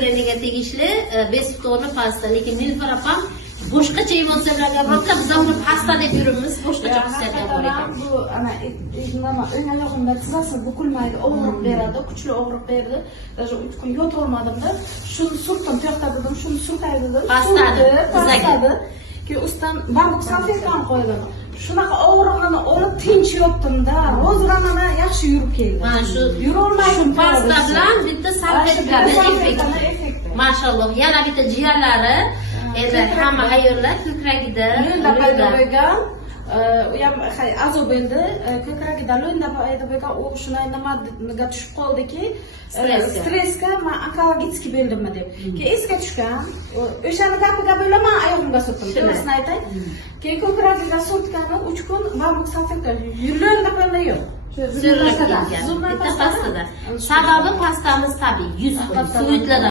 migreniga tegishli bezfutorni pasta, lekin Nilufar opam boshqacha emotsiyalarga boribdi. Biz ham pasta deb yuribmiz, boshqacha hissiyotlar bor ekan. Bu ana nima o'ng oyog'imda tizzasi bukilmaydi, og'riq beradi, kuchli og'riq berdi. Даже 3 kun yotolmadimda. Shuni surtdim, bu yoqda dedim, shuni surtay dedim. Pastadi. Keyin ustidan bambuk salfetkani qo'ydim. Shunaqa og'rig'ini olib tinch yotdim-da. Hozir mana yaxshi yurib keldi. Mana shu yurolmaydim. Pasta bilan bitta salfetkani effekti. Mashalloh, yana bitta jiyanlari endi hamma ayollar ko'kragida lo'nda paydo bo'lgan, u ham azob endi, ko'kragida lo'nda paydo bo'lgan, u shunday nimaga tushib qoldiki, stressga men onkologический bo'ldimmi deb. Keyin esga tushgan, o'shani gapiga bo'laman oyog'imga surtdim. To'g'risini aytay. Keyin ko'kragiga surtgani 3 kun bambuk salfetka lo'nda paydo yo'q. Bitta pastada. Sababi pastamiz tabiiy, 100%.